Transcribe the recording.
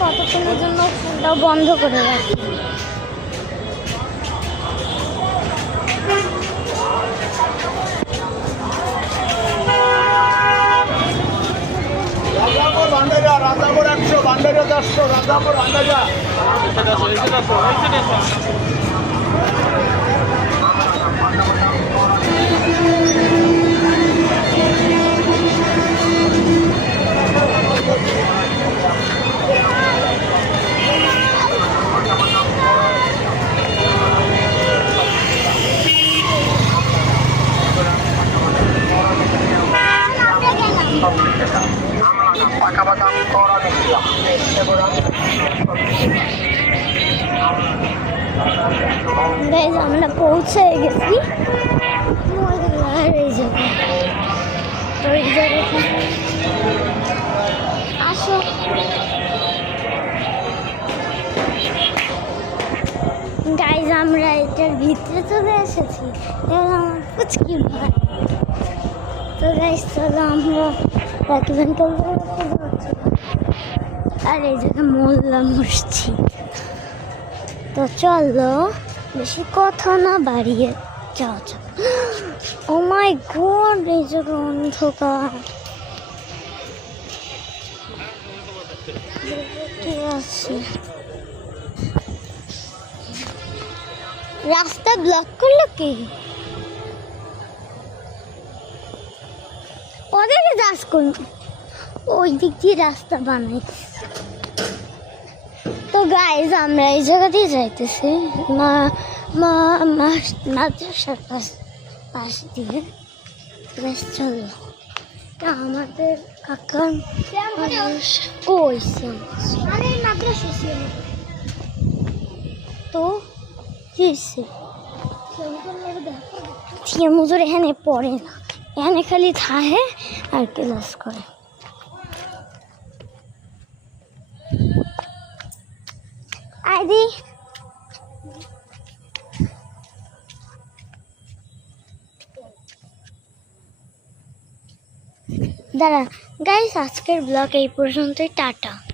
কতক্ষণের জন্য ফোনটাও বন্ধ করে রাখি। রাজাপুর 100, ভান্ডারিয়া 100, রাজাপুর ভান্ডারিয়া গাইজ আমরা পৌঁছে গেছি ময়দার এই জায়গায়। তো এই জায়গাতে আসো। গাইজ আমরা এটার ভিতরে চলে এসেছি। এবার আমার পুচকি ভাই। তো গাইজ চলো আমরা রাকিবেন আর এই জায়গায় মোল্লা মসজিদ। তো চলো বেশি কথা না বাড়িয়ে যাওয়া যাক। ও মাই গড, এই জায়গা অন্ধকার। কি আছে রাস্তা ব্লক করলো কি? ওদেরকে দাস করুন, ওই দিক দিয়ে রাস্তা বানাইছে। তো গাইজ আমরা এই জায়গা দিয়ে যাইতেছি মাদ্রাসার পাশ দিয়ে। বেশ চলো আমাদের কাকার তো মজুর এখানে পড়ে না, এখানে খালি থাহে আর ক্লাস করে। আইডি দাঁড়া গাইস, আজকের ব্লগ এই পর্যন্তই। টাটা।